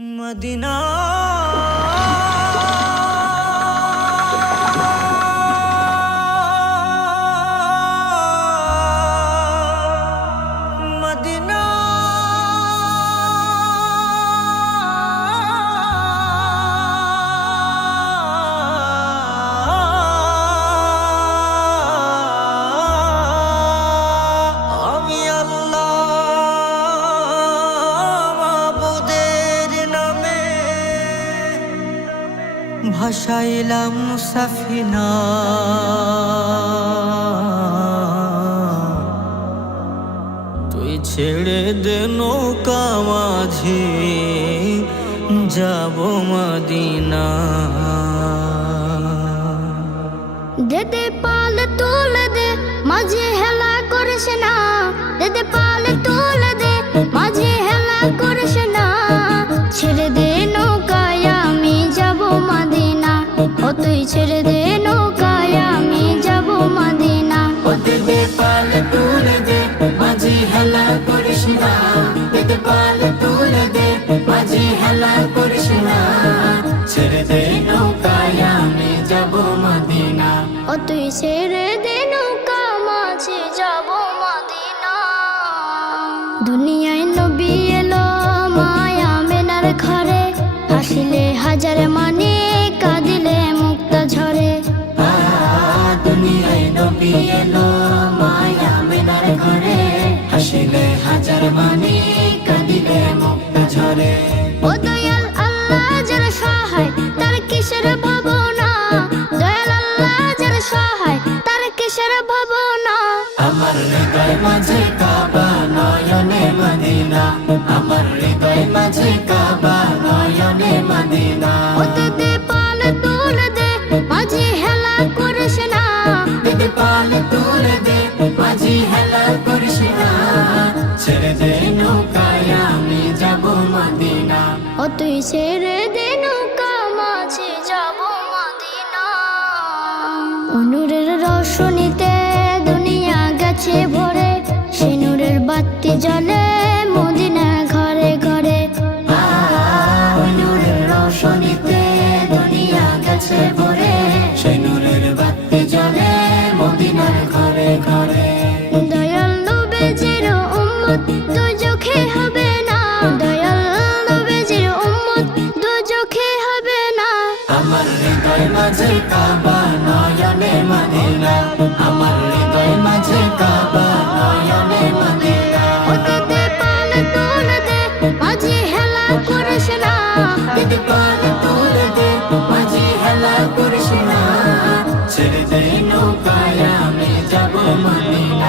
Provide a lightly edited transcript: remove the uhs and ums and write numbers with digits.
Medina Medina আমি আল্লাহ মাবুদের নামে ভাসাইলাম সাফিনা, তুই ছেড়ে দে নৌকা মাঝি যাব মদিনা। দেদে পাল তুলে দে মাঝে হেলা করিস না, দেদে পাল তুলে দে মাঝে হেলা করিস না। ছেড়ে দে নৌকায় আমি যাব মদিনা, ও তুই ছেড়ে দে নৌকায় আমি যাব মদিনা। ও দেদে পাল তুলে দে মাঝি হেলা করিস না, দেদে পাল তুলে দে মাঝি হেলা করিস না। ছেড়ে দে নৌকায় আমি যাব মদিনা, ও তুই ছেড়ে দে নৌকা মাঝে যাব মদিনা। দুনিয়ায় নবী এলো মায়া মেনার ঘরে, হাসিলে হাজার মানে কাঁদিলে মুক্তা ঝরে। দুনিয়ায় নবী এলো মায়া মেনার ঘরে, হাসিলে হাজার মানে কাঁদিলে মুক্তা ঝরে। ও দয়াল আল্লাহ যার সহায় তার কিসের ভাবনা, দয়াল আল্লাহ যার সহায় তার কিসের ভাবনা। আমার হৃদয় মাঝে কাবা নয়নে মদিনা, আমার হৃদয় মাঝে কাবা নয়নে মদিনা। ও দেদে পাল তুলে দে মাঝে হেলা করিস না, দেদে পাল তুলে দে মাঝি হেলা করিস না। ছেড়ে দে নৌকায় আমি যাব মদিনা, ও তুই ছেড়ে দে নৌকা মাঝে যাব মদিনা। নূরের রোশনীতে দুনিয়া গেছে ভরে, সে নূরের বাতি জ্বলে মদিনা ঘরে ঘরে। নূরের রোশনীতে দুনিয়া গেছে ভরে, সেই নূরের বাতি জ্বলে মদিনার ঘরে ঘরে। দয়াল নবীজির উম্মত দুজখে হবে না, দয়াল নবীজির উম্মত দুজখে হবে না। আমার হৃদয় মাঝে কাবা নয়নে মদিনা, আমার হৃদয় মাঝে কাবা নয়নে মদিনা। ও দেদে পাল তুলে দে মাঝে হেলা করিস না, দেদে পাল তুলে দে মাঝি হেলা করিস না। ছেড়ে দে নৌকায় আমি যাব মদিনা,